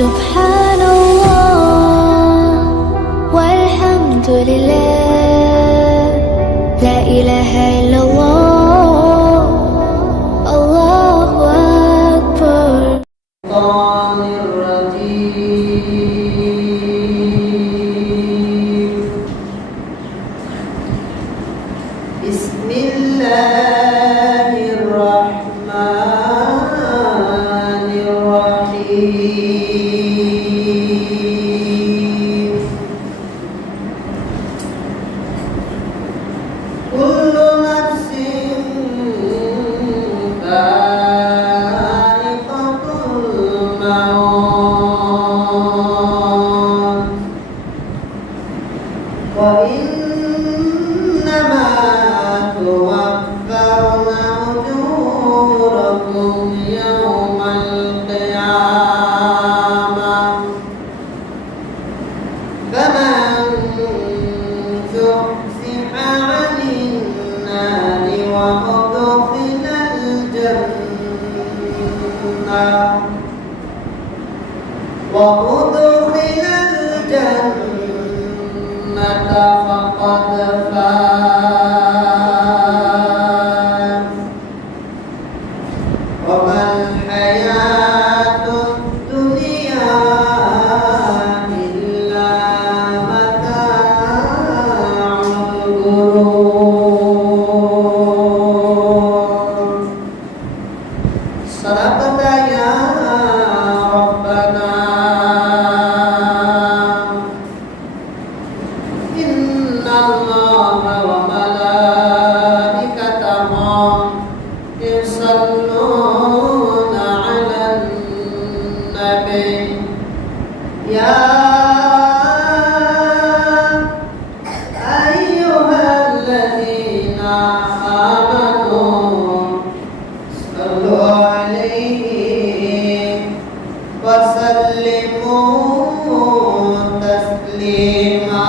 سبحان الله والحمد لله لا إله إلا الله الله أكبر. بسم الله الرحمن الرحيم. كل نفس ذائقة الموت وإنما توفون أجوركم يوم القيامة فمن زحزح عن النار وأدخل الجنة فقد فاز. وما الحياة الدنيا إلا متاع الغرور. صدقت يا ربنا إن الله وملائكته يصلون على النبي يا أيها الذين آمنوا صلوا عليه وسلموا تسليما.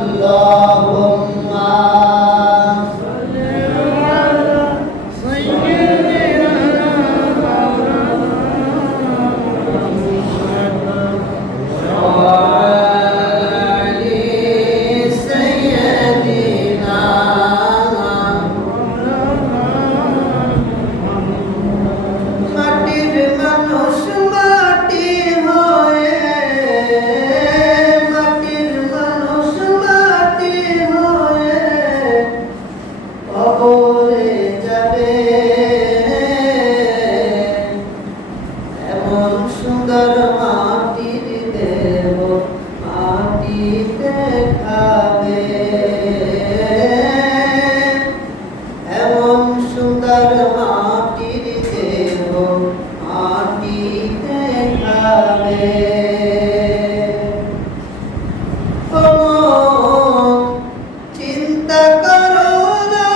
اللهم صل على سيدنا وعلى سيدنا মাটির মানুষ মাটি হয়ে মাটির মানুষ মাটি হয়ে কবরে যাবে। এমন সুন্দর মাটির দেহ মাটিতে খাবে। এমন সুন্দর মাটির দেহ মাটিতে খাবে। চিন্তা করো না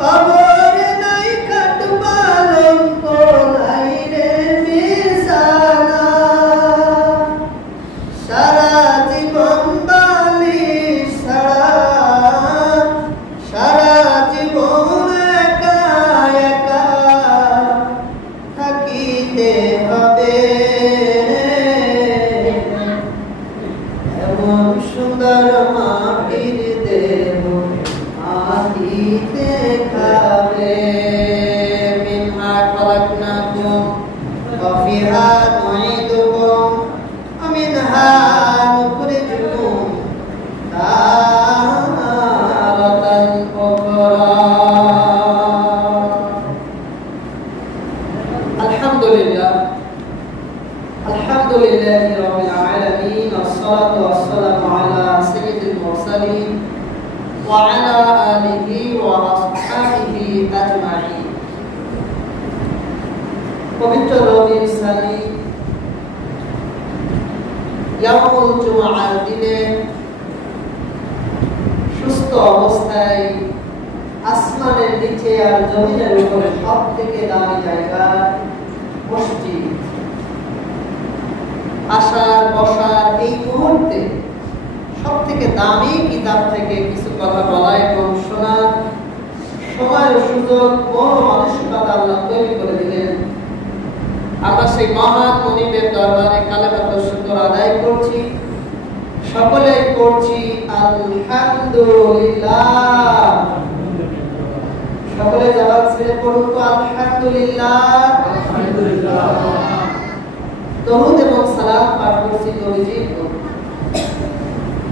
কবর নাই কাটবালম কোলাই রে বিছানা। সারা জীবন বালিশ ছাড়া সারা জীবন একা একা থাকিতে হবে। এমন সুন্দর মাটির দেহ মাটিতে খাবে। মিনহা খলাকনাকুম ওয়া ফিহা নুঈদুকুম ওয়া মিনহা নুখরিজুকুম তারাতান উখরা। আলহামদুলিল্লাহ আলহামদুলিল্লাহি রাব্বিল আলামিন ওয়াসসালাতু ওয়াসসালামু আলা সাইয়্যিদিল মুরসালিন ওয়া আলা আলিহি ওয়া আসহাবিহি আজমাইন। পবিত্র রবিউল সানি ইয়াউমুল জুমআর দিনে সুস্থ অবস্থায় আসমানের নিচে আর জমিনের উপরে সবথেকে দামি জায়গা মসজিদ। আসার বসার এই মুহূর্তে সবথেকে দামি কিতাব থেকে কিছু কথা বলা এবং শোনার সময় সুযোগ মন মানসিকতা আল্লাহ তৈরি করে সেই মহান মুনিবের দরবারে কালেমাতুশ শুকর আদায় করছি, সকলেই করছি আলহামদুলিল্লাহ। সকলে জবাব ছেড়ে পড়ুন তো আলহামদুলিল্লাহ। দরুদ এবং সালাম পাঠ করছি নবীজির উপর,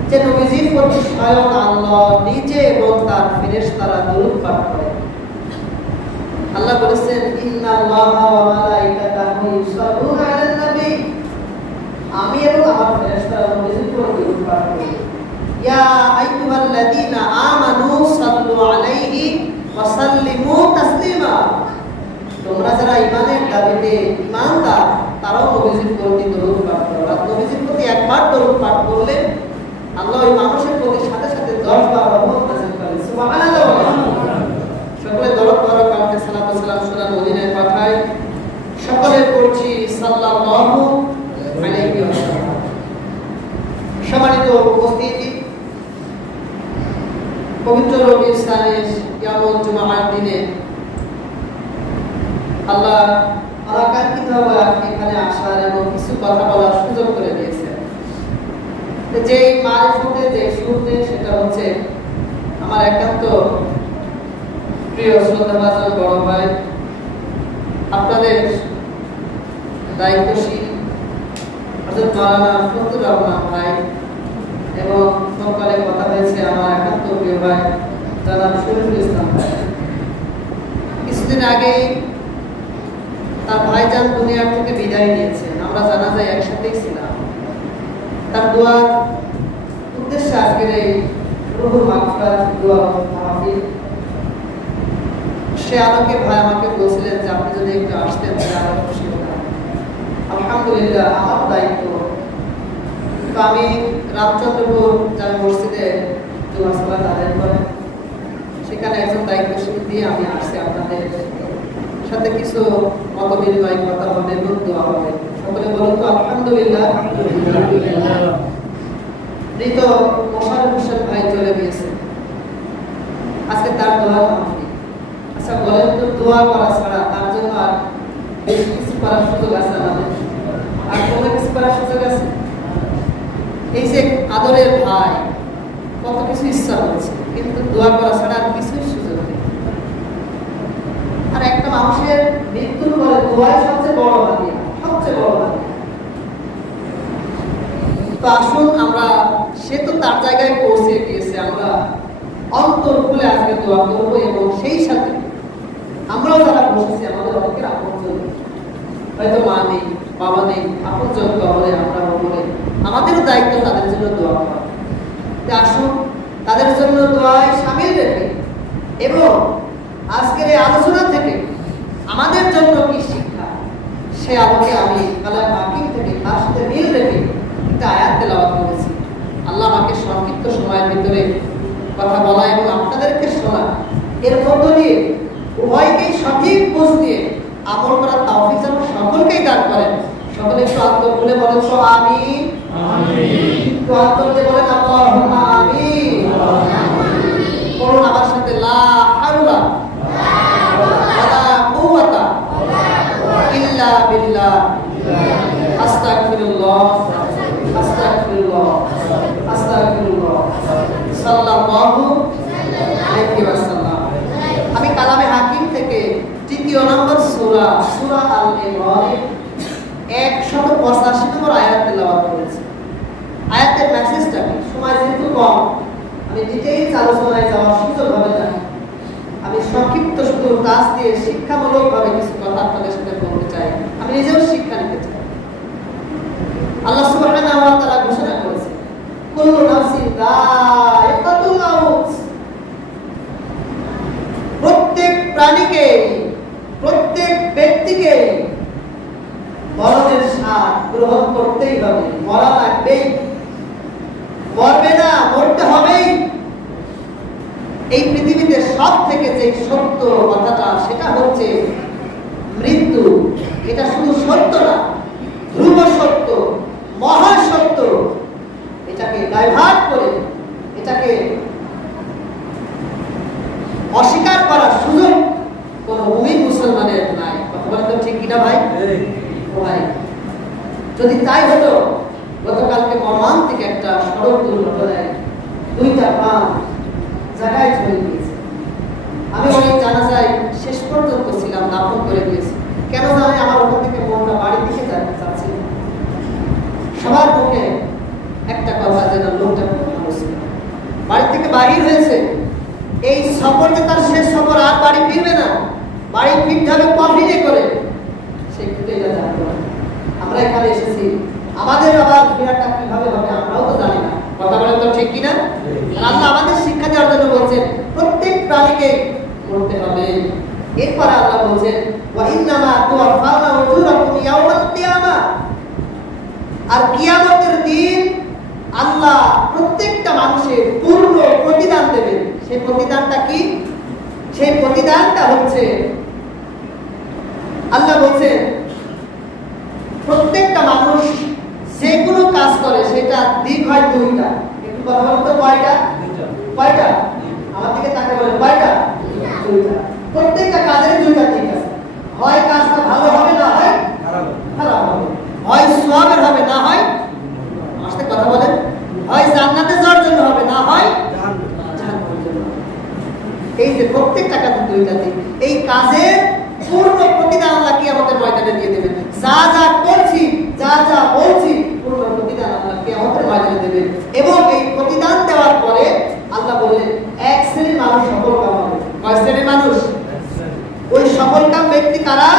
যে নবীজির প্রতি স্বয়ং আল্লাহ নিজে এবং তার ফেরেশতারা দরুদ পাঠ করে। আল্লাহ বলেছেন ইন্নাল্লাহা ওয়া মালাইকাতাহু ইউসাল্লুনা আলান নবী, আমি এবং আমার ফেরেশতারা নবীজির উপর দরুদ পাঠ করি। ইয়া আইয়ুহাল্লাযীনা আমানু সাল্লু আলাইহি ওয়া সাল্লিমু তাসলিমা, তোমরা যারা ঈমানের দাবিতে ঈমানদার তারাও নবীজির প্রতি দরুদ পাঠ করো। আর নবীজির প্রতি একবার দরুদ পাঠ করলে আল্লাহ ওই মানুষের প্রতি সাথে সাথে 10 বার রহমত নাযিল করেন। সুবহানাল্লাহ। সকলে দরুদ পড়ো, কালকে সালাত ও সালাম সুরা মদিনায় পাঠাই। সকলে পড়ছি সাল্লাল্লাহু আলাইহি ওয়াসাল্লাম। সম্মানিত উপস্থিতি, পবিত্র রবিউল সানির ইয়ামুল জুমাআর দিনে আল্লাহ অনাকাঙ্ক্ষিতভাবে এখানে আসার এবং কিছু কথা বলার সুযোগ করে দিয়েছেন। যে মারিফতে যে শুরুতে সেটা হচ্ছে আমার একান্ত প্রিয় শ্রদ্ধাভাজন বড় ভাই, আপনাদের দায়িত্বশীল হযরত মাওলানা ফজলুর রহমান ভাই, এবং সকালে কথা হয়েছে আমার একান্ত প্রিয় ভাই জনাব শরীফুল ইসলাম ভাই। কিছুদিন আগে তার ভাইজান দুনিয়ার থেকে বিদায় নিয়েছেন, আমরা জানাজায় একসাথেই ছিলাম। তার দোয়ার উদ্দেশ্যে আজকের এই রুহুল মাগফিরাত দোয়া মাহফিল। সে আলোকে ভাই আমাকে বলছিলেন যে আপনি যদি একটু আসতেন তাহলে আরো খুশি হতাম। আলহামদুলিল্লাহ, আমার দায়িত্ব। তো আমি রামচন্দ্রপুর জামে মসজিদে জুমার সালাত আদায় করে সেখানে একজন দায়িত্বশীল দিয়ে আমি আসছি আপনাদের সাথে কিছু মত বিনিময় কথা হবে এবং দোয়া হবে। সকলে বলুন তো আলহামদুলিল্লাহ। মৃত মোশাররফ হোসেন ভাই চলে গিয়েছে, আজকে তার দোয়া মাহফিল। আচ্ছা বলেন তো, দোয়া করা ছাড়া তার জন্য আর বেশি কিছু করার সুযোগ আছে আমাদের? আর কোনো কিছু করার সুযোগ আছে? এই যে আদরের ভাই, কত কিছু ইচ্ছা হচ্ছে, কিন্তু দোয়া করা ছাড়া আর কিছুই সুযোগ নেই। আর একটা মানুষের মৃত্যুর পরে দোয়াই সবচেয়ে বড় হাদিয়া, সবচেয়ে বড় হাদিয়া। তো আসুন আমরা, সে তো তার জায়গায় পৌঁছে গিয়েছে, আমরা অন্তর খুলে আজকে দোয়া করবো। এবং সেই সাথে আমরাও যারা বসেছি, আমাদের অনেকের আপনজন, হয়তো মা নেই, বাবা নেই, আপনজন কবরে, আমরা কবরে, আমাদেরও দায়িত্ব তাদের জন্য দোয়া করা। আসুন তাদের জন্য দোয়ায় শামিল রেখে এবং আজকের এই আলোচনা থেকে আমাদের জন্য কি শিক্ষা, সে আলোকে আমি কালাম হাকিম থেকে তার সাথে মিল রেখে একটা আয়াত তেলাওয়াত করেছি। আল্লাহ আমাকে সংক্ষিপ্ত সময়ের ভিতরে কথা বলা এবং আপনাদেরকে শোনা, এর মধ্য দিয়ে উভয়কেই সঠিক বুঝ দিয়ে আমল করার তৌফিক যেন সকলকেই দান করেন। সকলে একটু অন্তর খুলে বলেন তো আমিন। একটু অন্তর দিয়ে বলেন আল্লাহুম্মা আমিন। বলুন আমার সাথে, লা হাওলা ওয়ালা কুওয়াতা ইল্লা বিল্লাহ, আস্তাগফিরুল্লাহ, আস্তাগফিরুল্লাহ, আস্তাগফিরুল্লাহ, সাল্লাল্লাহু আলাইহি ওয়াসাল্লাম। আমি কালামে হাকিম থেকে ৩য় নম্বর সূরা, সূরা আল ইমরানের 185 নম্বর আয়াত তেলাওয়াত করেছি। আয়াতের মেসেজটা কি? সময় যেহেতু কম, আমি ডিটেইলস আলোচনায় যাওয়ার সুযোগ হবে না। আমি সংক্ষিপ্ত শুধু কাজ দিয়ে শিক্ষামূলকভাবে কিছু কথা আপনাদের সাথে বলতে চাই। আমি নিজেও শিক্ষা নিতে চাই। আল্লাহ সুবহানাহু ওয়া তাআলা ঘোষণা করেছেন, কুল্লু নাফসিন যায়িকাতুল মাউত। প্রত্যেক প্রাণীকে, প্রত্যেক ব্যক্তিকে মরণের স্বাদ গ্রহণ করতেই হবে, মরা লাগবেই, মরবে না, মরতে হবেই। এই পৃথিবীতে সব থেকে যে সত্য কথাটা, সেটা হচ্ছে মৃত্যু। এটা শুধু সত্য না, ধ্রুব সত্য, মহাসত্য। এটাকে ডাইভার্ট করে, এটাকে অস্বীকার করার সুযোগ কোন মুমিন মুসলমানের নাই। কথা বলে তো ঠিক কিনা ভাই? ভাই, যদি তাই হতো, গতকালকে মর্মান্তিক একটা সড়ক দুর্ঘটনায় 2টা প্রাণ জায়গায় চলে গিয়েছে। আমি ওই জানাজায় শেষ পর্যন্ত ছিলাম, দাফন করে দিয়েছি। কেন জানি আমার ওখান থেকে মনটা বাড়ির দিকে যেতে চাচ্ছি। সবার মুখে একটা কথা, যেন লোকটা খুব ভালো ছিল, বাড়ি থেকে বাহির হয়েছে। এই সফর যে তার শেষ সফর, আর বাড়ি ফিরবে না, বাড়ি ফিরতে হবে কফিনে করে, সে কিন্তু এটা জানতো না। আমরা এখানে এসেছি, আমাদের আবার ফেরাটা কিভাবে হবে আমরাও তো জানি না। কথা বলেন তো ঠিক কিনা? আর আল্লাহ আমাদের শিক্ষা দেওয়ার জন্য বলছেন প্রত্যেক প্রাণীকে করতে হবে। এরপরে আল্লাহ বলছেন ওয়া ইন্নামা তুওয়াফাউনা উজুরাকুম ইয়াওমাল কিয়ামা, আর কিয়ামতের দিন আল্লাহ প্রত্যেকটা মানুষের পূর্ণ প্রতিদান দেবেন। সেই প্রতিদানটা কি? সেই প্রতিদানটা হচ্ছে, আল্লাহ বলছেন প্রত্যেকটা মানুষ যে কোনো কাজ করে সেটা দিক হয় 2টা। একটু কথা বলতে, কয়টা? কয়টা? আমার দিকে তাকে বলেন, কয়টা? 2টা। প্রত্যেকটা কাজের 2টা দিক আছে। হয় কাজটা ভালো হবে, না হয় খারাপ হবে। হয় সওয়াবের হবে, না হয়, আমার সাথে কথা বলেন, হয় জান্নাতে যাওয়ার জন্য হবে, না হয় জাহান্নামের জন্য। এই যে প্রত্যেকটা কাজের 2টা দিক, এই কাজের পূর্ণ প্রতিদান আল্লাহ কিয়ামতের ময়দানে দিয়ে দেবেন। যা যা করছি, যা যা বলছি, পূর্ণ প্রতিদান আল্লাহ কিয়ামতের ময়দানে দেবেন। এবং এই প্রতিদান দেওয়ার পরে আল্লাহ বললেন এক শ্রেণীর মানুষ সফল কাম হবে। কয় শ্রেণীর মানুষ? ওই সফল কাম ব্যক্তি কারা?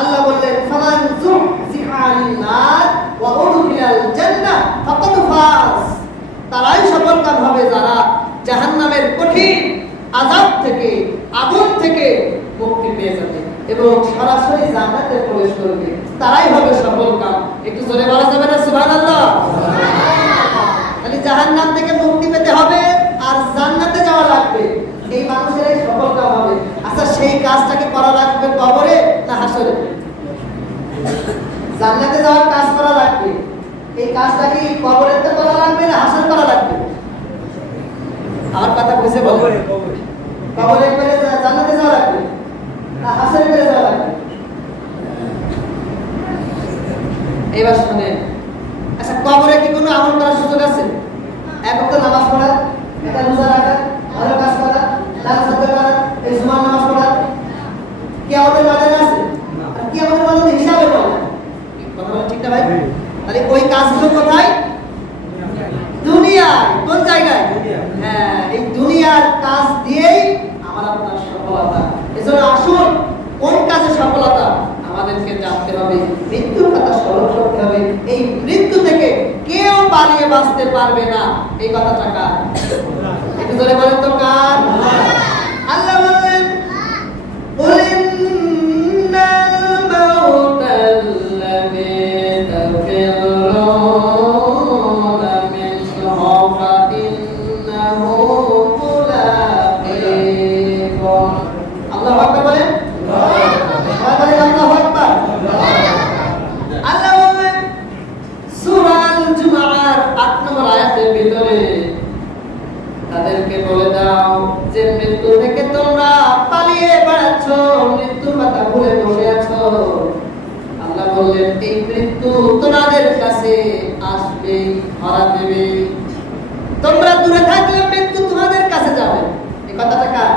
আল্লাহ বললেন ফামান যুহজিহা আনিন নার ওয়া উদখিলাল জান্নাহ ফাকাদ ফাজ। তারাই সফল কাম হবে যারা জাহান্নামের কঠিন আযাব থেকে, আগুন থেকে মুক্তি পেয়ে যাবে এবং সরাসরি জান্নাতে প্রবেশ করবে। তারাই হবে সফল কাম। একটু জোরে বলা যাবে না সুবহানাল্লাহ? তাহলে জাহান্নাম থেকে মুক্তি পেতে হবে আর জান্নাতে যাওয়া লাগবে, এই মানুষেরই সফল কাম হবে। আচ্ছা, সেই কাজটাকে করা লাগবে কবরে না হাসরে? জান্নাতে যাওয়ার কাজ করা লাগবে, এই কাজটা কি কবরেতে করা লাগবে না হাসরে করা লাগবে? আমার কথা বুঝে বলেন। কবরে করে জান্নাতে যাওয়া লাগবে না হাসরে করে যাওয়া লাগবে? এইবার শুনেন, আচ্ছা কবরে কি কোনো আমল করার সুযোগ আছে? এক ওয়াক্ত নামাজ পড়া, একটা রোজা রাখা, ভালো কাজ করা, দান সদকা করা, এই জুমার নামাজ পড়া, কি আমাদের ময়দানে আছে? আর কি আমাদের ময়দানে হিসাবে বলে? কথা বলেন ঠিক না ভাই? তাহলে ওই কাজগুলো কোথায়? দুনিয়ায়। কোন জায়গায়? হ্যাঁ, এই দুনিয়ার কাজ দিয়েই আমার আপনার সফলতা। এজন্য আসুন, কোন কাজে সফলতা আমাদেরকে জানতে হবে, মৃত্যুর কথা স্মরণ করতে হবে। এই মৃত্যু থেকে কেউ পালিয়ে বাঁচতে পারবে না, এই কথাটা কার? একটু জোরে বলেন তো কার? আল্লাহ বলেন قُلْ إِنَّ الْمَوْتَ الَّذِي تَفِرُّونَ مِنْهُ فَإِنَّهُ مُلَاقِيكُمْ। আল্লাহু আকবার বলেন। আল্লাহু আকবার। আল্লাহ বলেন সূরা আল-জুমআর 8 নম্বর আয়াতের ভিতরে, তাদেরকে বলে দাও যে মৃত্যু থেকে তোমরা পালিয়ে বেড়াচ্ছ, মৃত্যুর কথা ভুলে বসে আছো। আল্লাহ বললেন এই মৃত্যু তোমাদের কাছে আসবে, ধরা দেবে। তোমরা দূরে থাকলে মৃত্যু তোমাদের কাছে যাবে। এই কথাটা কার?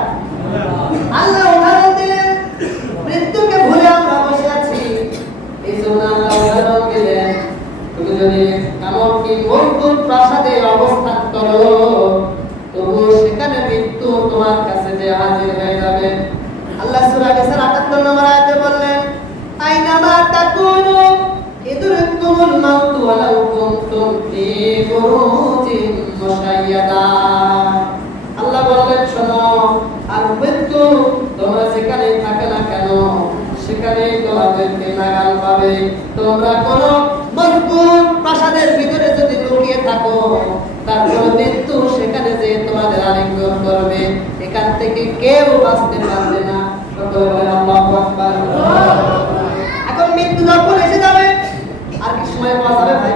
আল্লাহ উদাহরণ দিলেন, মৃত্যুকে ভুলে আমরা বসে আছি, এই জন্য আল্লাহ উদাহরণ দিলেন তুমি যদি এমনকি মরকুল প্রাসাদে অবস্থান করো, তবু সেখানে মৃত্যু তোমার কাছে যে হাজির হয়ে যাবে। আল্লাহ সূরা নিসার ৭৮ নম্বর আয়াতে বললেন আইনামা তাকুনু ইদরিকুমুল মাউত ওয়ালাউ কুনতুম ফি বুরুজিন মুশাইয়াদা। আল্লাহ বললেন শোনো, আর মৃত্যু তোমরা যেখানেই থাকে না কেন সেখানেই তোমাদেরকে নাগাল পাবে। তোমরা কোন মজবুত প্রাসাদের ভিতরে যদি লুকিয়ে থাকো, তারপর মৃত্যু সেখানে যে তোমাদের আলিঙ্গন করবে, এখান থেকে কেউ বাঁচতে পারবে না। আল্লাহু আকবার। এখন মৃত্যু যখন এসে যাবে, আর কি সময় পাওয়া যাবে ভাই?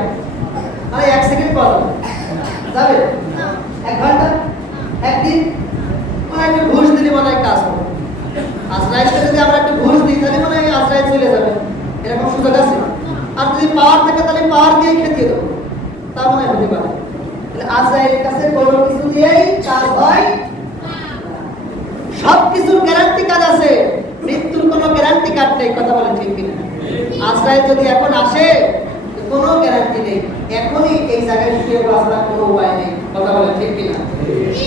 আরে 1 সেকেন্ড পাওয়া যাবে? 1 ঘন্টা, 1 দিন? মানে একটু ঘুষ দিলে মনে হয় কাজ হবে। আজরাইলকে যদি আমরা একটু ঘুষ দিই তাহলে মনে হয় আজরাইল চলে যাবে, এরকম সুযোগ আছে? পাওয়ার দিয়ে খেতে দেবো, তা মনে হতে পারে। আজরাইলের কাছে কোনো কিছু দিয়েই কাজ হয়, সবকিছুর গ্যারান্টি কার্ড আছে, মৃত্যুর কোনো গ্যারান্টি কার্ড নেই। কথা বলেন ঠিক কিনা? আজরাইল যদি এখন আসে কোনো গ্যারান্টি নেই, এখনই এই জায়গায় শুয়ে বাঁচার কোনো উপায় নেই। কথা বলেন ঠিক কিনা?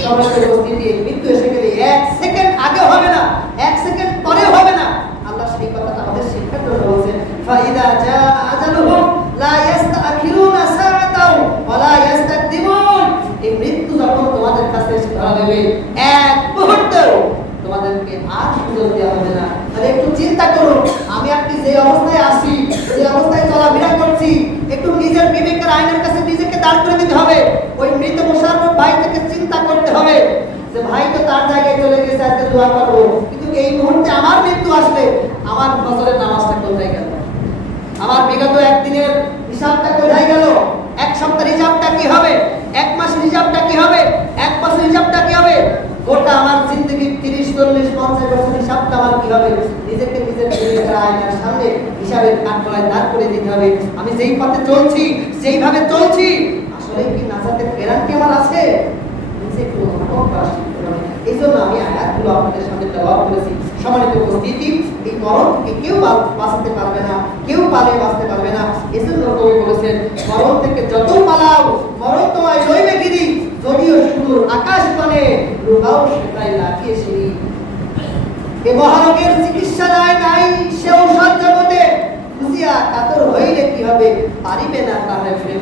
সমাজের উপস্থিতি মৃত্যু এসে গেলে 1 সেকেন্ড আগে হবে না, 1 সেকেন্ড পরে হবে না। আল্লাহ সেই কথাটা আমাদের শিক্ষার জন্য বলছেন, ফাইদা জা আজালুহুম লা ইস্তাখিরুনা সাআতাও ওয়া লা ইস্তাকদিমুন। এই মৃত্যু যখন তোমাদের কাছে এসে ধরা দেবে, এক মুহূর্তেও তোমাদেরকে আর সুযোগ দেওয়া হবে না। তাহলে একটু চিন্তা করুন, আমি আপনি যে অবস্থায় আছি, যে অবস্থায় চলাফেরা করছি, একটু নিজের বিবেকের আয়নার কাছে নিজেকে দাঁড় করে দিতে হবে। ওই মৃত মুশাররফ ভাইটাকে চিন্তা করতে হবে যে ভাই তো তার জায়গায় চলে গেছে, আজকে দোয়া করবো, কিন্তু এই মুহূর্তে আমার মৃত্যু আসলে আমার ফজরের নামাজটা কোথায় গেল, আমার বিগত একদিনের হিসাবটা কোথায় গেল, 1 সপ্তাহের হিসাবটা কি হবে, 1 মাসের হিসাবটা কি হবে, 1 বছরের হিসাবটা কি হবে, গোটা আমার জিন্দগি 30, 40, 50 বছর হিসাবটা আমার কি হবে। নিজেকে নিজের বিবেকের আয়নার সামনে হিসাবের কাঠগড়ায় দাঁড় করে দিতে হবে। আমি যেই পথে চলছি, যেইভাবে চলছি, আসলে কি নাজাতের গ্যারান্টি আমার আছে? এই জন্য আমি আয়াতগুলো আপনাদের সামনে তেলাওয়াত করেছি। সম্মানিত উপস্থিতি, এই মরণ থেকে কেউ বাঁচাতে পারবে না, কেউ পালিয়ে বাঁচতে পারবে না। এজন্য কবি বলেছেন, মরণ থেকে যত পালাও মরণ তোমায় লইবে গিরি, যদিও সুদূর আকাশ পানে রুবাও সেটাই লাগিয়ে সিঁড়ি। এ মহারোগের চিকিৎসা নাই সে ঔষধ জগতে, খুঁজিয়া কাতর হইলে কি হবে, পারিবে না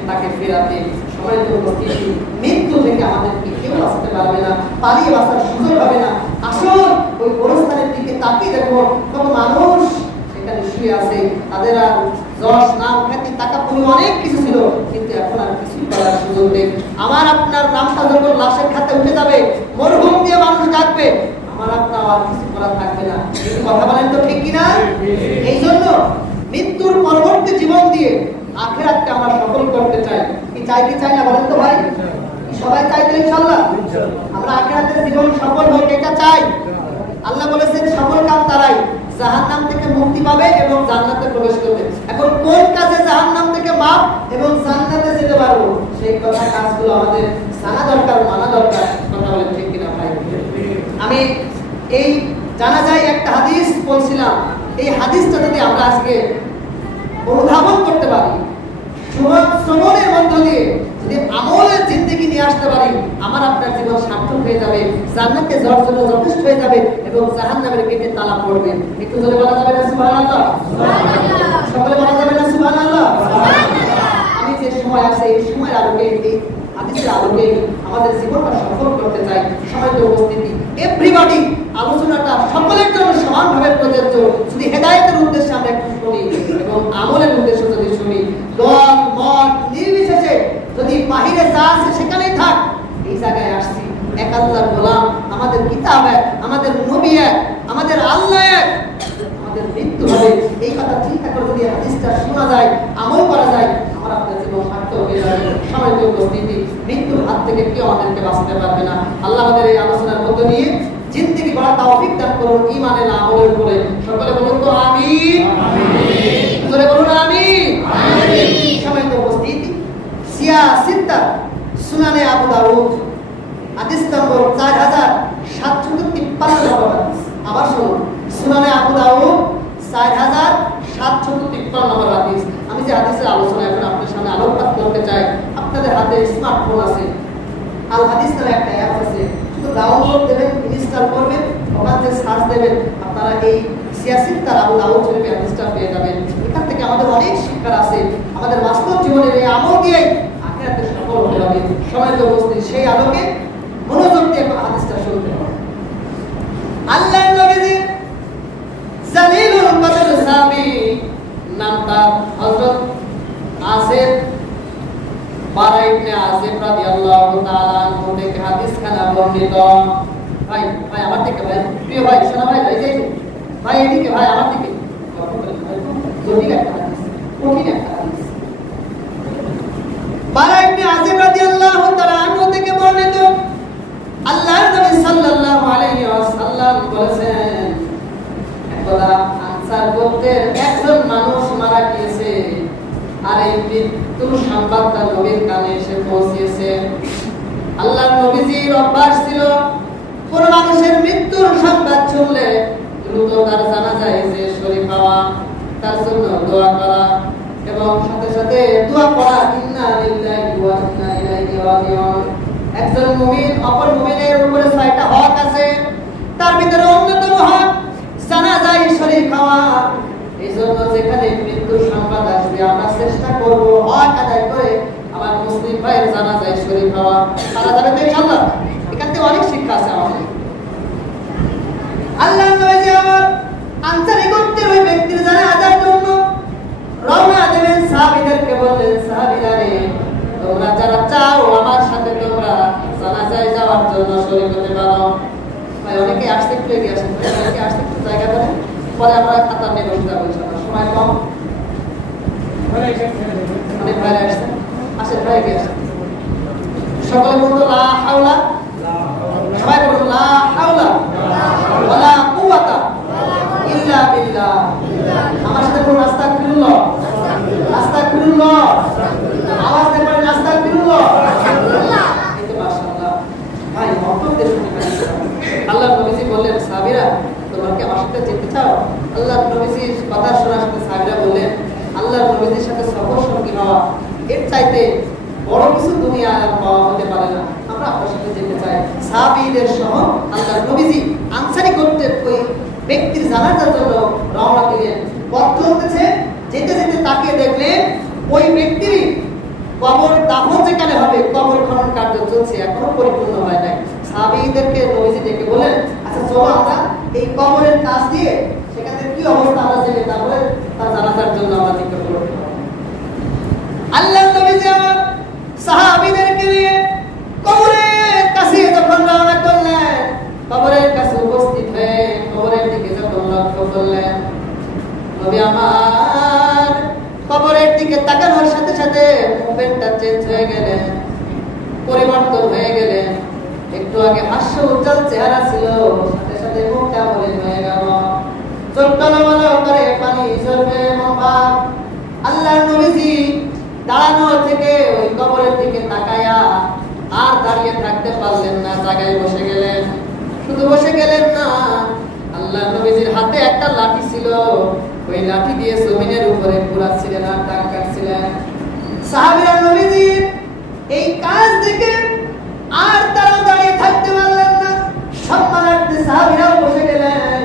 তাকে ফেরাতে। সম্মানিত উপস্থিতি, মৃত্যু থেকে আমাদেরকে কেউ বাঁচতে পারবে না, পালিয়ে বাঁচার সুযোগ হবে না। আসুন ওই গোরস্থানের দিকে তাকিয়ে দেখো, কত মানুষ সেখানে শুয়ে আছে, তাদের আর যশ নাম খ্যাতি টাকা পুরো অনেক কিছু ছিল, কিন্তু এখন আর কিছু করার সুযোগ নেই। আমার আপনার নামটা যখন লাশের খাতে উঠে যাবে, মরহুম দিয়ে মানুষ ডাকবে, আমার আপনার আর কিছু করার থাকবে না। কিন্তু কথা বলেন তো ঠিক কিনা? এই জন্য মৃত্যুর পরবর্তী জীবন দিয়ে আখিরাতকে আমরা সফল করতে চাই। কি চাই কি চাই না বলেন তো ভাই? সবাই চাই তো ইনশাআল্লাহ? আমরা আখিরাতের জীবন সফল হোক, এটা চাই। আল্লাহ বলেছেন সফল কাম তারাই জাহান্নাম থেকে মুক্তি পাবে এবং জান্নাতে প্রবেশ করবে। এখন কোন কাজে জাহান্নাম থেকে মাপ এবং জান্নাতে যেতে পারবো, সেই কথা কাজগুলো আমাদের জানা দরকার, মানা দরকার। কথা বলেন ঠিক কিনা ভাই? আমি এই জানা যায় একটা হাদিস বলছিলাম, এই হাদিসটা যদি আমরা আজকে অনুধাবন করতে পারি, শ্রবণের মধ্য দিয়ে যদি আমলের জিন্দেগি নিয়ে আসতে পারি, আমার আপনার জীবন সার্থক হয়ে যাবে, জান্নাতে যাওয়ার জন্য যথেষ্ট হয়ে যাবে এবং জাহান্নামের গেটে তালা পড়বে। একটু জোরে বলা যাবে না সুবহানাল্লাহ? সকলে বলা যাবে না সুবহানাল্লাহ? আমি যে সময় আছে এই সময়ের আলোকে, এই হাদিসের আলোকে আমাদের জীবনটা সফল করতে চাই। সম্মানিত উপস্থিতি, এভরিবডি আলোচনাটা সকলের জন্য সমানভাবে প্রযোজ্য। যদি হেদায়েতের উদ্দেশ্যে আমরা একটু শুনি এবং আমলের উদ্দেশ্যে যদি শুনি, দল মত নির্বিশেষে যদি বাহিরে যা আছে সেখানেই থাক, এই জায়গায় আসছি এক আল্লাহর গোলাম, আমাদের কিতাব এক, আমাদের নবী এক, আমাদের আল্লাহ এক, আমাদের মৃত্যু হবে। এই কথা চিন্তা করে যদি হাদিসটা শোনা যায়, আমল করা যায়, আমার আপনার জীবন সার্থক হয়ে যাবে। সম্মানিত উপস্থিতি, মৃত্যুর হাত থেকে কেউ আমাদেরকে বাঁচাতে পারবে না। আল্লাহ আমাদের এই আলোচনার মধ্য দিয়ে জিন্দেগি গড়া তৌফিক দান করুন ঈমানের আমলের উপরে। সকলে বলুন তো আমিন। জোরে বলুন আমিন। সম্মানিত উপস্থিতি, সিয়াসিত্তা সুনানে আবু দাউদ হাদিস নম্বর 4753 নম্বর হাদিস। আবার শুনুন, সুনানে আবু দাউদ 4753 নম্বর হাদিস। আমি যে হাদিসের আলোচনা এখন আপনাদের সামনে আলোকপাত করতে চাই, আপনাদের হাতে স্মার্টফোন আছে, আল হাদিস নামে একটা অ্যাপ আছে, শুধু ডাউনলোড দেবেন, ইনস্টল করবেন, ওখান থেকে সার্চ দেবেন, আপনারা এই সিয়াসিত্তার আবু দাউদ শরীফের হাদিসটা পেয়ে যাবেন। এখান থেকে আমাদের অনেক শিক্ষার আছে, আমাদের বাস্তব জীবনের এই আমল দিয়ে আখিরাতে সফল হতে হবে। সম্মানিত উপস্থিতি, সেই আলোকে মনোযোগ দিয়ে হাদিসটা শুনতে হবে। আল্লাহর নবীজি জালিলুল কদর সাহাবী, নামটা হযরত আসিফ বারা ইবনে আসিফ রাদিয়াল্লাহু তাআলা আনহু থেকে হাদিস খানা বর্ণিত। ভাই ভাই আমার দিকে, ভাই প্রিয় ভাই, শোনা ভাই, এই যে ভাই এদিকে, ভাই আমার দিকে, জটিল একটা হাদিস, কঠিন একটা হাদিস। বারা ইবনে আসিফ রাদিয়াল্লাহু তাআলা আনহু থেকে বর্ণিত, আল্লাহর নবী সাল্লাল্লাহু আলাইহি ওয়াসাল্লাম বলেছেন, একদা আনসার গোত্রের একজন মানুষ মারা গিয়েছে, আর এই মৃত মৃত্যুর সংবাদটা নবীর কানে এসে পৌঁছেছে। আল্লাহর নবীজির অভ্যাস ছিল কোন মানুষের মৃত্যুর সংবাদ শুনলে দ্রুত তার জানাজায় যে শরীক হওয়া, তার জন্য দোয়া করা এবং সাথে সাথে দোয়া করা, ইন্না লিল্লাহি ওয়া ইন্না ইলাইহি রাজিউন। একজন মুমিন অপর মুমিনের উপরে 6টা হক আছে, তার ভিতরে অন্যতম হক জানাজায় শরীক হওয়া। এইজন্য যেখানে মৃত্যুর সংবাদ আসবে আমরা চেষ্টা করব হক আদায় করে আমার মুসলিম ভাইয়ের জানাজায় শরীক হওয়া। তারা যাবে তো ইনশাআল্লাহ। এখান থেকে অনেক শিক্ষা আছে আমাদের। আল্লাহর নবী আমার আনসারী গোত্রের ওই ব্যক্তির জানাজার জন্য রওনা দেবেন। সাহাবীদেরকে বললেন, সাহাবীরা রে, তোমরা যারা চাও আমার সাথে তোমরা জানাজায় যাওয়ার জন্য শরীক হতে পারো। ভাই অনেকে আসতে একটু এগিয়ে আসেন, অনেকে আসতে একটু জায়গা দেন, পরে আমরা খাতা নিয়ে বসতে যাবো ইনশাআল্লাহ। সময় কম, অনেক ভাইরা আসছেন, আসেন ভাই এগিয়ে আসেন। সকলে বলুন লা হাওলা, সবাই বলুন লা হাওলা ওয়ালা কুওয়াতা ইল্লা বিল্লাহ। আমার সাথে বলুন আস্তাগফিরুল্লাহ, আস্তাগফিরুল্লাহ। আওয়াজ দিয়ে বলেন আস্তাগফিরুল্লাহ। এই তো মাশাআল্লাহ ভাই, মহব্বত দিয়ে শুনে আল্লাহর নবীজি বললেন, সাহাবীরা তোমরা কি আমার সাথে যেতে চাও? আল্লাহর নবীজির কথা শোনার সাথে সাহাবীরা বললেন, আল্লাহর নবীজির সাথে সফর সঙ্গী হওয়া এর চাইতে বড় কিছু দুনিয়া পাওয়া হতে পারে না। আমরা আপনার সাথে যেতে চাই। সাহাবীদের সহ আল্লাহর নবীজি আনসারী গোত্রের ওই ব্যক্তির জানাজার জন্য রওনা দিলেন। পথ চলতেছে, যেতে যেতে তাকে দেখলেন ওই ব্যক্তিরই কবর দাফন যেখানে হবে, কবর খনন কার্য চলছে, এখনো পরিপূর্ণ হয় নাই। সাহাবীদেরকে নবীজি ডেকে বলেন, আচ্ছা চলো আমরা এই কবরের কাছ দিয়ে সেখানে কি অবস্থা আমরা জেনে তারপরে তার জানাজার জন্য আমরা জিজ্ঞাসা করব। আল্লাহর নবীজি আমার সাহাবীদেরকে নিয়ে কবরের কাছে যখন রওনা করলেন, কবরের কাছে উপস্থিত হয়ে কবরের দিকে যখন লক্ষ্য করলেন, নবী আমার কবরের দিকে তাকানোর সাথে সাথে মুভমেন্টটা চেঞ্জ হয়ে গেলেন, পরিবর্তন হয়ে গেলেন। একটু আগে হাস্য উজ্জ্বল চেহারা ছিল, সাথে সাথে মুখটা মলিন হয়ে গেল, চোখ টলমল করে পানি ঝরবে মোবাক। আল্লাহর নবীজি দাঁড়ানো থেকে ওই কবরের দিকে তাকায়া আর দাঁড়িয়ে থাকতে পারলেন না, জায়গায় বসে গেলেন। শুধু বসে গেলেন না, আল্লাহর নবীজির হাতে একটা লাঠি ছিল, ওই লাঠি দিয়ে জমিনের উপরে ঘোরাচ্ছিলেন আর দাগ কাটছিলেন। সাহাবীরা নবীজির এই কাজ দেখে আর তারা দাঁড়িয়ে থাকতে পারলেন না, সম্মানার্থে সাহাবীরাও বসে গেলেন।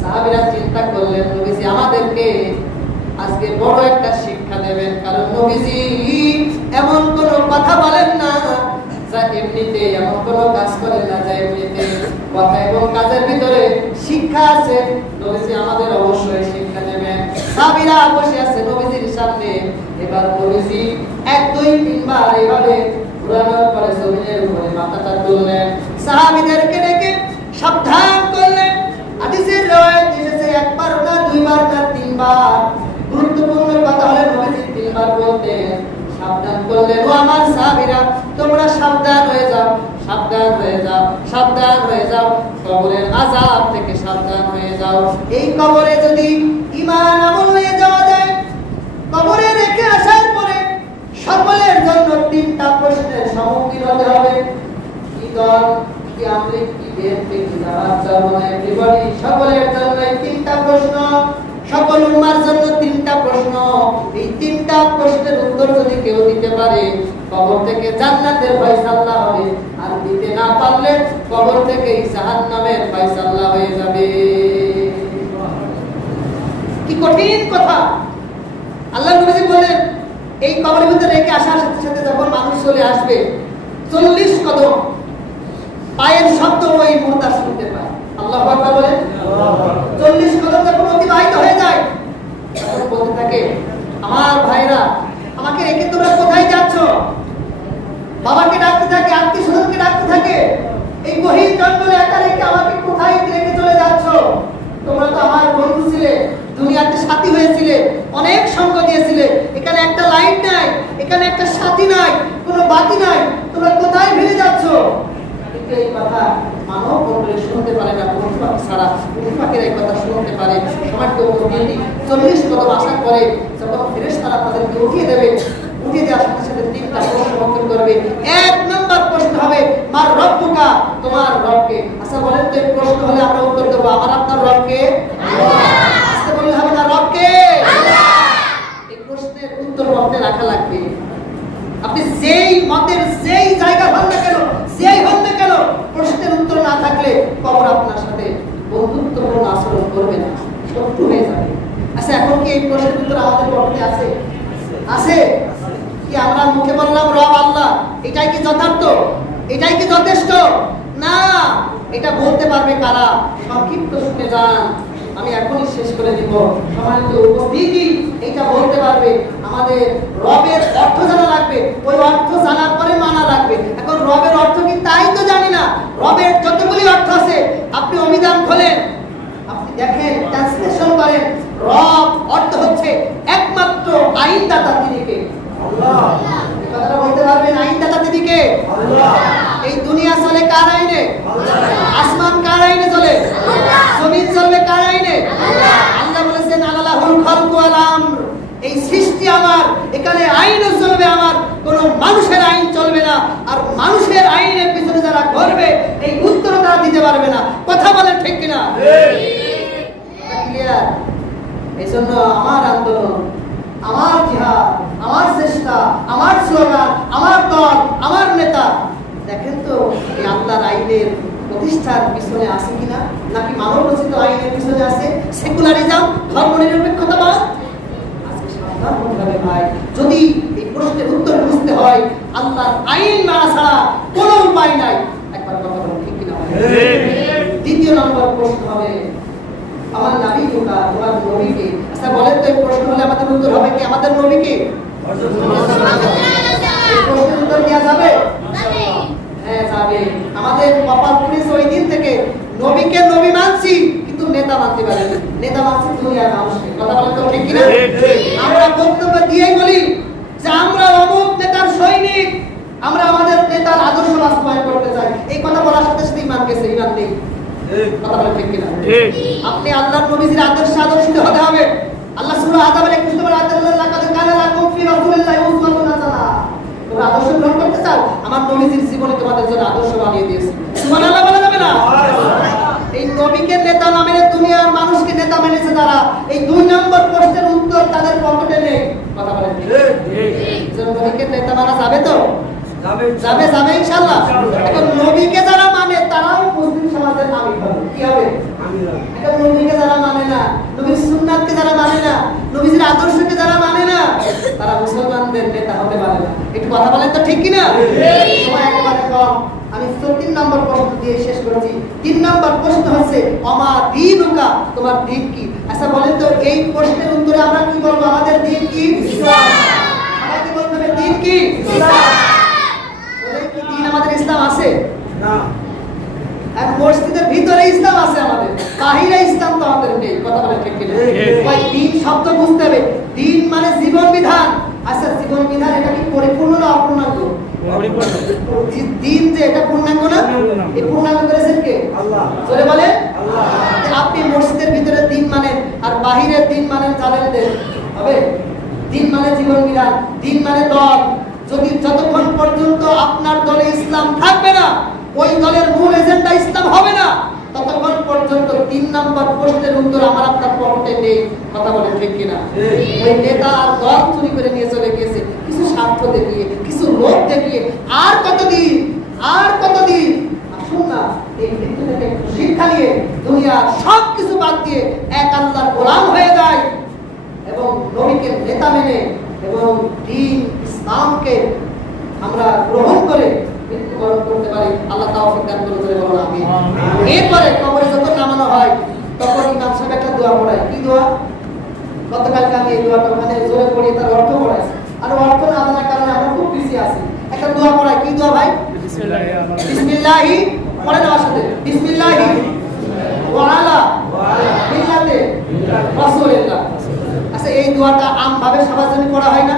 সাহাবীরা চিন্তা করলেন, নবীজি আমাদেরকে আজকে বড় একটা শিক্ষা দেবেন, কারণ নবীজি এমন কোনো কথা বলেন না যা এমনিতে, এমন কোনো কাজ করেন না যা এমনিতে, কথা এবং কাজের ভিতরে শিক্ষা আছে। নবীজি আমাদের অবশ্যই শিক্ষা দেবেন। সাহাবীরা বসে আছে নবীজির সামনে। এবার নবীজি 1 2 3 বার এইভাবে ঘোরানোর পরে জমিনের উপরে মাথাটা তুললেন, সাহাবীদেরকে ডেকে সাবধান করলেন। হাদিসের riwayat এসেছে 1 বার না 2 বার না 3 বার। গুরুত্বপূর্ণ কথা হলো নবীজি 3 বার বলতেন, সাবধান করলেন, ও আমার সাহাবীরা তোমরা সাবধান হয়ে যাও, সাবধান হয়ে যাও, সাবধান হয়ে যাও, কবরের আযাব থেকে সাবধান হয়ে যাও। এই কবরে যদি ঈমান আমল নিয়ে যাওয়া যায়, কবরে রেখে আসার পরে সকলের জন্য 3টা প্রশ্নের সম্মুখীন হতে হবে। কি দল, কি আমলিক, কি বিএনপি, কি জামাত, চরমনায় এভরিবডি, সকলের জন্য এই 3টা প্রশ্ন, সকল উম্মার জন্য 3টা প্রশ্ন। এই 3টা প্রশ্নের উত্তর যদি কেউ দিতে পারে, কবর থেকে জান্নাতের ফয়সালা হবে, আর দিতে না পারলে কবর থেকে জাহান্নামের ফয়সালা হয়ে যাবে। কি কঠিন কথা! আল্লাহ নবী বলেন, এই কবরের ভিতরে রেখে আসার সাথে সাথে যখন মানুষ চলে আসবে, 40 কদম পায়ের শব্দ ওই মুহূর্তে শুনতে পায়। আল্লাহু আকবার বলেন। 40 কদম যখন অতিবাহিত হয়ে যায়, তখন বলতে থাকে, আমার ভাইরা আমাকে রেখে তোমরা কোথায় যাচ্ছ? বাবাকে ডাকতে থাকে, আত্মীয় স্বজনকে ডাকতে থাকে, এই গহীন জঙ্গলে একা রেখে আমাকে কোথায় রেখে চলে যাচ্ছ? তোমরা তো আমার বন্ধু ছিলে, দুনিয়াতে সাথী হয়েছিলে, অনেক সঙ্গ দিয়েছিলে, এখানে একটা লাইট নাই, এখানে একটা সাথী নাই, কোনো বাতি নাই, তোমরা কোথায় ফিরে যাচ্ছ? কিন্তু এই কথা মানব মণ্ডলী শুনতে পারে না, পশু পাখি ছাড়া। পশু পাখিরা এই কথা শুনতে পারে। সমাজকে 40 কদম আসার পরে যখন ফেরেশতারা তাদেরকে উঠিয়ে দেবে, উঠে যাওয়ার সাথে সাথে তিনটা প্রশ্ন বহন করবে। এক নম্বর প্রশ্ন হবে মার রব্বুকা, তোমার রবকে। আচ্ছা বলেন তো, এই প্রশ্ন হলে আমরা উত্তর দেবো আমার আপনার রবকে। আচ্ছা বললে হবে না, রবকে। এই প্রশ্নের উত্তর মধ্যে রাখা লাগবে। আপনি যেই মতের যেই জায়গা হন না কেন, যেই হন না কেন, প্রশ্নের উত্তর না থাকলে কবর আপনার সাথে বন্ধুত্বপূর্ণ আচরণ করবে না, শত্রু হয়ে যাবে। আচ্ছা এখন কি এই প্রশ্নের উত্তর আমাদের পক্ষে আছে? আছে কি? আমরা মুখে বললাম রব আল্লাহ, এটাই কি যথার্থ? এটাই কি যথেষ্ট? না, এটা বলতে পারবে কারা? সংক্ষিপ্ত শুনে যান, আমি এখনই শেষ করে দিব। সম্মানিত উপস্থিতি, এটা বলতে পারবে আমাদের রবের অর্থ জানা লাগবে, ওই অর্থ জানার পরে মানা লাগবে। এখন রবের অর্থ কি তাই তো জানি না। রবের যতগুলি অর্থ আছে আপনি অভিধান খোলেন, আপনি দেখেন, ট্রান্সলেশন করেন। রব অর্থ হচ্ছে একমাত্র আইনদাতা, তিনি কে? আল্লাহ। এই কথাটা বলতে পারবেন, আইনদাতা তিনি কে? আল্লাহ। এই দুনিয়া চলে কার আইনে? আল্লাহ। আসমান কার আইনে চলে? আল্লাহ। জমিন চলবে কার আইনে? আল্লাহ। আল্লাহ বলেছেন আলাহুল খালকু ওয়াল আমর, এই সৃষ্টি আমার, এখানে আইনও চলবে আমার, কোনো মানুষের আইন চলবে না। আর মানুষের আইনের পিছনে যারা ঘুরবে এই উত্তর তারা দিতে পারবে না। কথা বলেন ঠিক কিনা? ক্লিয়ার? এই জন্য আমার আন্দোলন, আমার জিহাদ, আমার চেষ্টা, আমার স্লোগান, আমার দল, আমার নেতা, দেখেন তো এই আল্লাহর আইনের প্রতিষ্ঠার পিছনে আছে কিনা, নাকি মানব রচিত আইনের পিছনে আছে সেকুলারিজম, ধর্মনিরপেক্ষতাবাদ? আজকে সাবধান হতে হবে ভাই। যদি এই প্রশ্নের উত্তর বুঝতে হয়, আল্লাহর আইন মানা ছাড়া কোনো উপায় নাই। একবার কথা বলুন ঠিক কিনা? দ্বিতীয় নম্বর প্রশ্ন হবে আমার নবী কোথা, তোমার নবীকে। আচ্ছা বলেন তো, এই প্রশ্ন হলে আমাদের উত্তর হবে কি আমাদের নবীকে? এই প্রশ্নের উত্তর দেওয়া যাবে? হ্যাঁ যাবে। আমাদের কপাল পুলিশ ওই দিন থেকে নবীকে নবী মানছি, কিন্তু নেতা মানতে পারি না। নেতা মানছি দুনিয়ার মানুষকে। কথা বলেন তো ঠিক কিনা? আমরা বক্তব্য দিয়েই বলি যে আমরা অমুক নেতার সৈনিক, আমরা আমাদের নেতার আদর্শ বাস্তবায়ন করতে চাই। এই কথা বলার সাথে সাথে ইমান গেছে, ইমান নেই। কথা বলেন ঠিক কিনা? আপনি আল্লাহর নবীর আদর্শে আদর্শিত হতে হবে। আল্লাহ সূরা আযাবের 21 নম্বর আয়াতে বলেন লাকাদ কানা লাকুম ফি রাসূলিল্লাহি উসওয়াতুন হাসানাহ। তোমরা আদর্শ গ্রহণ করতে চাও, আমার নবীর জীবনে তোমাদের জন্য আদর্শ বানিয়ে দিয়েছি। সুবহানাল্লাহ বলা যাবে না? এই নবীকে নেতা না মেনে দুনিয়ার মানুষকে নেতা মেনেছে যারা, এই দুই নম্বর প্রশ্নের উত্তর তাদের পকেটে নেই। কথা বলেন ঠিক? নবীকে নেতা মানা যাবে তো? যাবে যাবে ইনশাআল্লাহ। এখন নবীকে যারা মানে তারাও মুসলিম সমাজের আমির হবে। কি হবে? এখন নবীকে যারা মানে না, নবীর সুন্নাতকে যারা মানে না, নবীর আদর্শকে যারা মানে না, তারা মুসলমানদের নেতা হতে পারে না। একটু কথা বলেন তো ঠিক কিনা? সময় একেবারে কম, আমি 3 নম্বর প্রশ্ন দিয়ে শেষ করছি। 3 নম্বর প্রশ্ন হচ্ছে আমা দীনুকা, তোমার দিন কি? আচ্ছা বলেন তো, এই প্রশ্নের উত্তরে আমরা কি বলবো? আমাদের দিন কি? ইসলাম। আমাদের বলতে হবে দিন কি? ইসলাম। দিন আমাদের ইসলাম আছে না? আর মসজিদের ভিতরে ইসলাম আছে আমাদের, বাহিরে ইসলাম তো আমাদের নেই। কথা বলেন ঠিক কিনা? ওই দিন শব্দ বুঝতে হবে। দিন মানে জীবন বিধান। আচ্ছা জীবন বিধান এটা কি পরিপূর্ণ না অপূর্ণাঙ্গ? দিন যে এটা পূর্ণাঙ্গ না? এই পূর্ণাঙ্গ করেছেন কে? আল্লাহ। জোরে বলেন আল্লাহ। আপনি মসজিদের ভিতরে দিন মানেন আর বাহিরের দিন মানেন, জানেন হবে? দিন মানে জীবন বিধান, দিন মানে দল। যদি যতক্ষণ পর্যন্ত আপনার দলে ইসলাম থাকবে না, ওই দলের মূল এজেন্ডা ইসলাম হবে না, ততক্ষণ পর্যন্ত 3 নম্বর প্রশ্নের উত্তর আমার আপনার পকেটে নেই। কথা বলেন ঠিক কিনা? ওই নেতা আর দল চুরি করে নিয়ে চলে গিয়েছে কিছু স্বার্থ দেখিয়ে, কিছু লোক দেখিয়ে। আর কতদিন, আর কতদিন? আসুন না এই মৃত্যু থেকে শিক্ষা নিয়ে দুনিয়ার সব কিছু বাদ দিয়ে এক আল্লাহর গোলাম হয়ে যায় এবং নবীকে নেতা মেনে এবং দিন ইসলামকে আমরা গ্রহণ করে মৃত্যুবরণ করতে পারি। আল্লাহ তাওফিক দান করুন, জোরে বলুন আমিন। এরপরে কবরে যখন নামানো হয় তখন ইমাম সাহেব একটা দোয়া পড়ায়। কি দোয়া? গতকালকে আমি এই দোয়াটা ওখানে জোরে পড়ি, তার অর্থ পড়াইছি। আর অর্থ না জানার কারণে আমরা খুব বিজি আছি। একটা দোয়া পড়ায়। কি দোয়া ভাই? বিসমিল্লাহি, পড়েন আমার সাথে। বিসমিল্লাহি ওয়া আলা মিল্লাতে রাসূলিল্লাহ। আচ্ছা এই দোয়াটা আমভাবে সবার জন্য পড়া হয় না?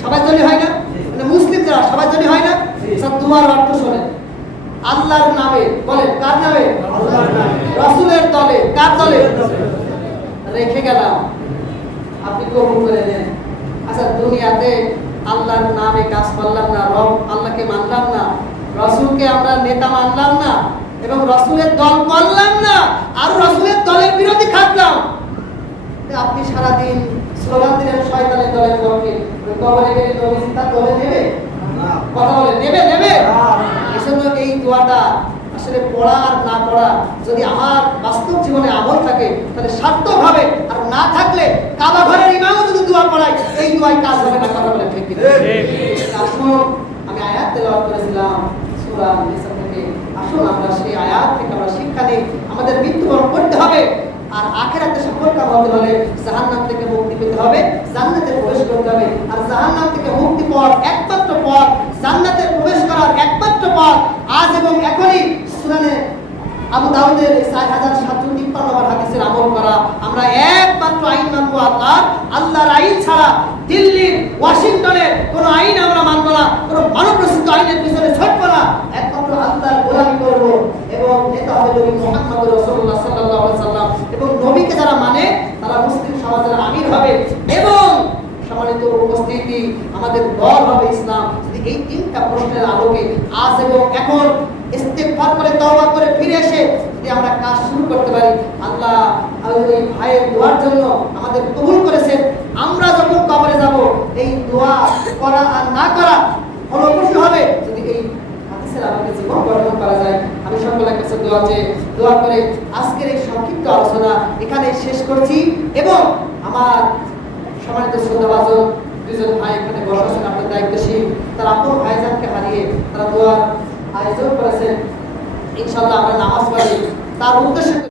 সবার জন্য হয় না? মানে মুসলিম যারা সবার জন্য হয় না? সব দোয়ার অর্থ শোনেন। আল্লাহর নামে, বলেন কার নামে? আল্লাহর নামে। রাসূলের দলে, কার দলে? রেখে গেলাম, আপনি কবুল করে নেন। আচ্ছা দুনিয়াতে আল্লাহর নামে কাজ করলাম না, আল্লাহকে মানলাম না, রসুলকে আমরা নেতা মানলাম না এবং রসুলের দল করলাম না, আর রসুলের দলের বিরোধী থাকলাম, আপনি সারাদিন স্লোগান দিলেন শয়তানের দলের পক্ষে, কবরে গেলে নবীজি তার দলে নেবে? কথা বলে নেবে? এজন্য এই দোয়াটা আসলে পড়া আর না পড়া যদি আমার বাস্তব জীবনে আমল থাকে তাহলে সার্থকভাবে, আর না থাকলে কাবা ঘরের ইমামও যদি দোয়া পড়ায় এই দোয়ায় কাজ হবে না। কথা বলে ঠিক কিনা? আসুন, আমি আয়াত তেলাওয়াত করেছিলাম সূরা নিসা থেকে, আসুন আমরা সেই আয়াত থেকে আমরা শিক্ষা নিই। আমাদের মৃত্যুবরণ করতে হবে, আর আখিরাতে সফলকাম হতে হলে জাহান্নাম থেকে মুক্তি পেতে হবে, জান্নাতে প্রবেশ করতে হবে। আর জাহান্নাম থেকে মুক্তি পাওয়ার একমাত্র পথ, জান্নাতে প্রবেশ করার একমাত্র পথ আজ এবং এখনই সুনানে আবু দাউদের 4753 নম্বর হাদিসের আমল করা। আমরা একমাত্র আইন মানবো আল্লাহর আইন ছাড়া। দিল্লির ওয়াশিংটনের কোন আইন আমরা মানবো না, কোন মানবরচিত আইনের পিছনে ছুটবো না, একমাত্র আল্লাহর গোলামি করবো। এবং নেতা হবে নবী মুহাম্মদ রাসূলুল্লাহ সাল্লাল্লাহু আলাইহি সাল্লাম, এবং নবীকে যারা মানে তারা মুসলিম সমাজের আমির হবে। এবং সম্মানিত উপস্থিতি, আমাদের দল হবে ইসলাম। যদি এই তিনটা প্রশ্নের আলোকে আজ এবং এখন ইস্তেগফার করে তওবা করে ফিরে এসে যদি আমরা কাজ শুরু করতে পারি, আল্লাহ ওই ভাইয়ের দোয়ার জন্য আমাদের কবুল করেছেন। আমরা যখন কবরে যাব এই দোয়া করা আর না করা ফলপ্রসূ হবে যদি এই হাদিসের আলোকে জীবন গঠন করা যায়। আমি সকলের কাছে দোয়া করে আজকের এই সংক্ষিপ্ত আলোচনা এখানে শেষ করছি। এবং আমার সম্মানিত শ্রোতাভাজন দুজন ভাই এখানে বসে আছেন, আপনার দায়িত্বশীল, তারা আপন ভাইজানকে হারিয়ে তারা দোয়ার আয়োজন করেছেন। ইনশাআল্লাহ আমরা নামাজ পড়ি তার উদ্দেশ্যে।